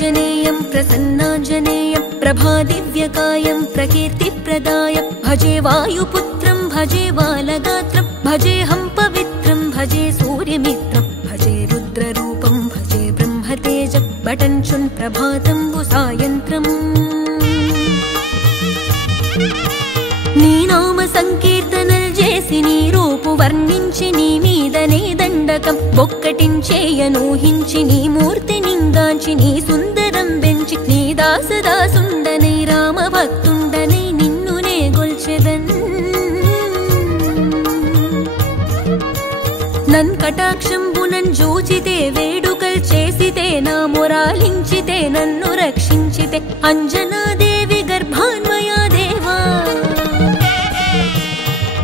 प्रसन्नाञ्जनेयं प्रसन्नाञ्जनेयं प्रभादिव्यकायं प्रकीर्तिप्रदायं भजे वायुपुत्रं भजे बालगात्रं भजेऽहं पवित्रं भजे सूर्यमित्रं भजे रुद्ररूपं भजे ब्रह्मतेजं बटञ्चुन् प्रभातं सायन्त्रम् నీ నామ సంకీర్తనలు చేసి నీ రూపు వర్ణించి నీ మీదనే దండకం బొక్కటించేయనూహించి నీ మూర్తి నింగాంచి నీ సుందరం పెంచి నీ దాసదాసుండనై రామ భక్తుండనై నిన్నునే గొల్చెదన్ నన్ కటాక్షంబునన్ జూచితే వేడుకల్ చేసితే నా మొరాలించితే నన్ను రక్షించితే అంజనాదేవి గర్భాన్మయా దేవా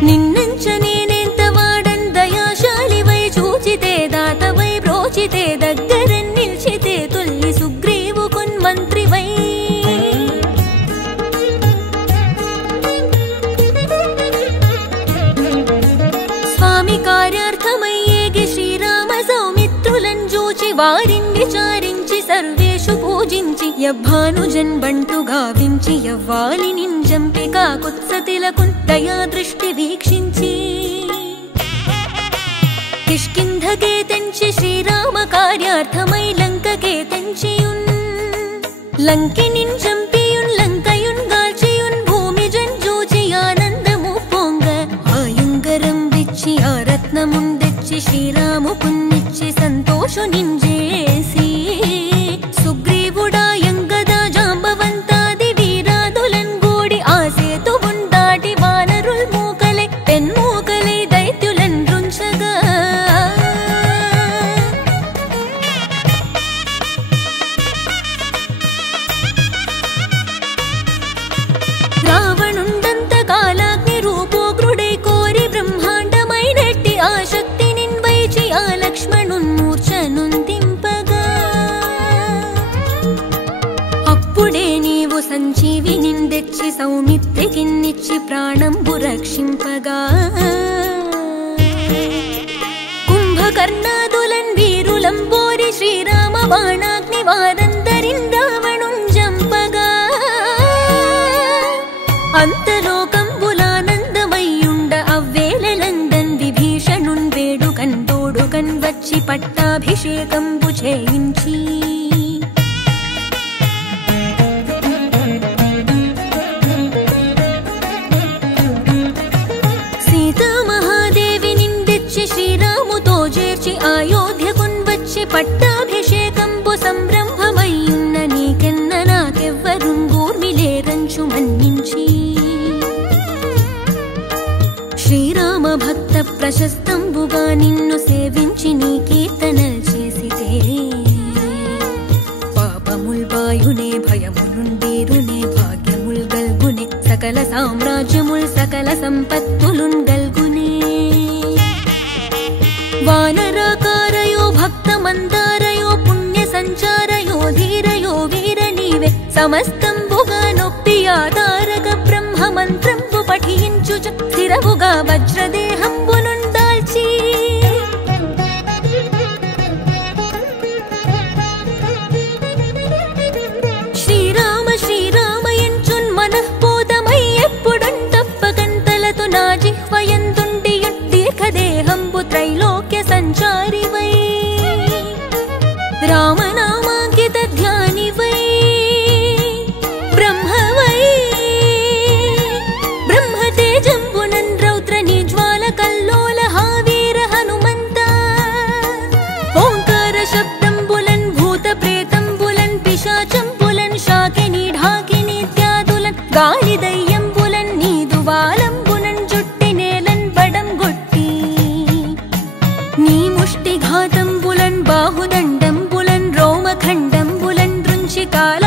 నిన్నంచనేనెంత వాడన్ దయాశాలివై చూచితే దాతవై బ్రోచితే దగ్గర నిల్చితే తొల్లి సుగ్రీవు కొన్మంత్రివై స్వామి కార్యార్థమయ్యేగి శ్రీరామ సౌమిత్రులను చూచి వారిని విచారించి సర్వేషు పూజించి యవ్వానుజన్ బంటు గావించి యవ్వాలి నింజంపి కాకుత్సతిలకు దయా దృష్టి వీక్షించి కిష్కింధకే తెంచి శ్రీరామ కార్యార్థమై లంకకే తెంచియున్ లంకినిన్ చంపియున్ లంకయున్ గాల్చియున్ భూమి జంజూచి ఆనందము పొంగ ఆయుంగరం విచ్చి ఆ రత్నముందెచ్చి శ్రీరాము పున్నిచ్చి సంతోషు నింజేసి సుగ్రీవుడాయంగదా జాంబవంతాది వీరాదులన్ గూడి ఆ సేతువున్ దాటి వానరుల్ మూకలై పెన్మూకలై దైత్యులన్ రుంచగా రావణుండంత కాలాగ్ని రూపోగ్రుడై కోరి బ్రహ్మాండమైనట్టి ఆ శక్తి నిన్వైచి ఆ లక్ష్మణున్ మూర్ఛనుందింపగా అప్పుడే నీవు సంజీవి నిందెచ్చి సౌమిత్రికిన్నిచ్చి ప్రాణంబు రక్షింపగా కుంభకర్ణాదులన్ వీరులంబోరి శ్రీరామ బాణాగ్ని వారందరిన్ రావణున్ జంపగా అంతలోకంబులానందమయ్యుండ అవ్వేళలందన్ విభీషణున్ వేడుకన్ తోడుకన్ వచ్చి పట్టాభిషేకంబు చేయించి సీతామహాదేవి నిందెచ్చి శ్రీరాముతో చేర్చి అయోధ్యకున్ వచ్చి పట్టాభిషేకంబు సంరంభమయ్యున్న నీకెన్న నాకెవ్వరున్ గూర్మిలేరంచు మన్నించి శ్రీరామ భక్త ప్రశస్తంబుగా నిన్ను సేవించి నీ కీర్తనల్ చేసితే పాపముల్ బాయునే భయములుండీరునే భాగ్యముల్ గల్గునే సకల సామ్రాజ్యముల్ సకల సంపత్తులున్ గల్గునే వానరాకారయో భక్త మందారయో పుణ్య సంచారయో ధీరయో వీర నీవే సమస్తంబుగా నొప్పి ఆధారక బ్రహ్మ మంత్రంబు పఠించు స్థిరముగా వజ్రదేహంబునుందాల్చి శ్రీరామ శ్రీరామయంచున్ మనఃపూతమై ఎప్పుడున్ తప్పకంతలతో నా జిహ్వయందుండియున్ దీర్ఘదేహంబు త్రైలోక్య సంచారివై రామనామాంకిత ధ్యానివై బ్రహ్మవై బ్రహ్మతేజంబునన్ రౌద్ర నిజ్వాల కల్లోల హావీర హనుమంత ఓంకార శబ్దంబులన్ భూత ప్రేతంబులన్ పిశాచంబులన్ శాకిని ఢాకిని త్యాదులన్ గాలి దయ్యంబులన్ నీదు వాలంబునన్ జుట్టి నేలన్ బడం గొట్టి నీ ముష్టి ఘాతంబులన్ బాహుదండంబులన్ రోమఖండంబులన్ దృంచి కాల